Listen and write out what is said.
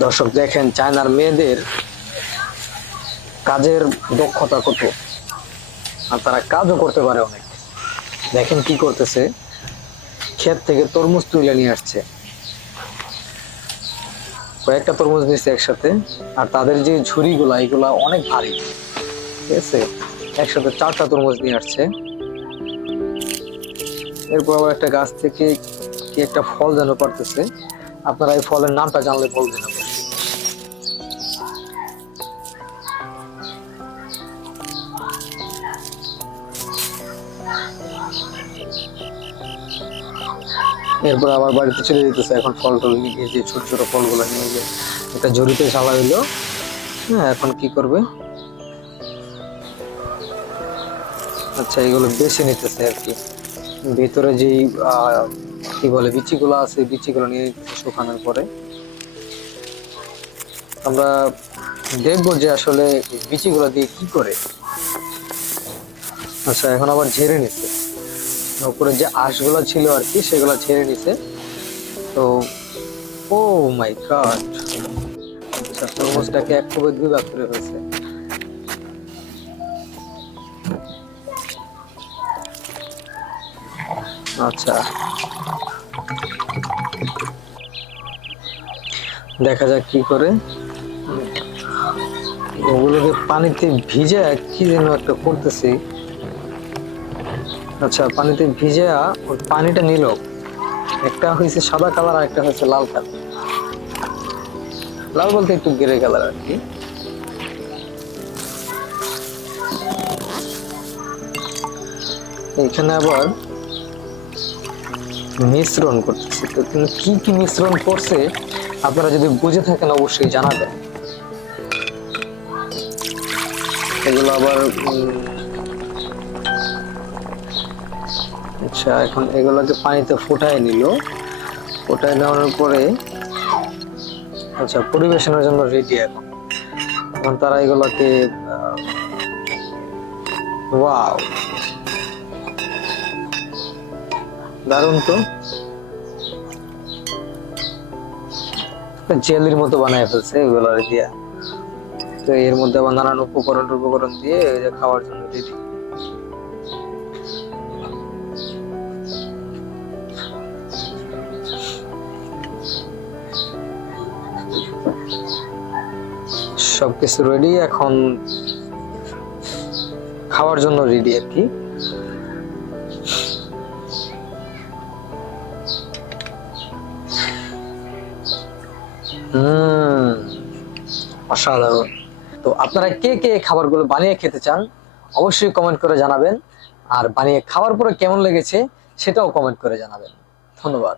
দর্শক, দেখেন চায়নার মেয়েদের কাজের দক্ষতা কত। আর তারা কাজও করতে পারে অনেক। দেখেন কি করতেছে। ক্ষেত থেকে তরমুজ তুলে নিয়ে আসছে। কয়েকটা তরমুজ নিচ্ছে একসাথে। আর তাদের যে ঝুড়িগুলা, এগুলা অনেক ভারী। ঠিক আছে? একসাথে চারটা তরমুজ নিয়ে আসছে। এরপর আবার একটা গাছ থেকে কি একটা ফল যেন পারতেছে। আপনারা এই ফলের নামটা জানলে বলবেন। এরপর আবার বাড়িতে চলে যেতেছে। এখন ফল টল নিয়ে যে ছোট ছোট ফলগুলো নিয়ে গিয়ে একটা ঝুড়িতে চালা হইল হ্যাঁ এখন কি করবে? আচ্ছা এগুলো বেছে নিতেছে আর কি। ভেতরে যেই কি বলে, বিচিগুলো আছে বিচিগুলো নিয়ে শুকানোর পরে আমরা দেখব যে আসলে বিচিগুলো দিয়ে কি করে। আচ্ছা এখন আবার ঝেড়ে নিচ্ছে। উপরে যে আঁশগুলো ছিল আর কি, সেগুলো ছেড়ে নিছে তো, ও মাই গড। আচ্ছা তরমুজটাকে এক কোবে করে আচ্ছা। দেখা যাক কি করে। ওগুলোকে পানিতে ভিজে কি যেন একটা করতেছি। আচ্ছা পানিতে ভিজে ওর পানিটা নিল। একটা হয়েছে সাদা কালার, আর একটা হয়েছে লাল কালার। লাল বলতে একটু গ্রে কালার আর কি। এখানে আবার মিশ্রণ করতেছে। তো কিন্তু কি কি মিশ্রণ করছে, আপনারা যদি বুঝে থাকেন অবশ্যই জানাবেন। এগুলো আবার আচ্ছা এখন এগুলোকে পানিতে ফুটায় নিল। ফুটায় নেওয়ার পরে আচ্ছা পরিবেশনের জন্য রেডি এখন। এখন তারা এগুলোকে ওয়াও দারুণ তো। জেলির মতো বানায় ফেলছে এগুলো দিয়া তো এর মধ্যে আবার নানান উপকরণ উপকরণ দিয়ে খাওয়ার জন্য রেডি সবকিছু রেডি এখন খাওয়ার জন্য রেডি আর কি। অসাধারণ তো আপনারা কে কে খাবারগুলো বানিয়ে খেতে চান, অবশ্যই কমেন্ট করে জানাবেন। আর বানিয়ে খাওয়ার পরে কেমন লেগেছে, সেটাও কমেন্ট করে জানাবেন। ধন্যবাদ।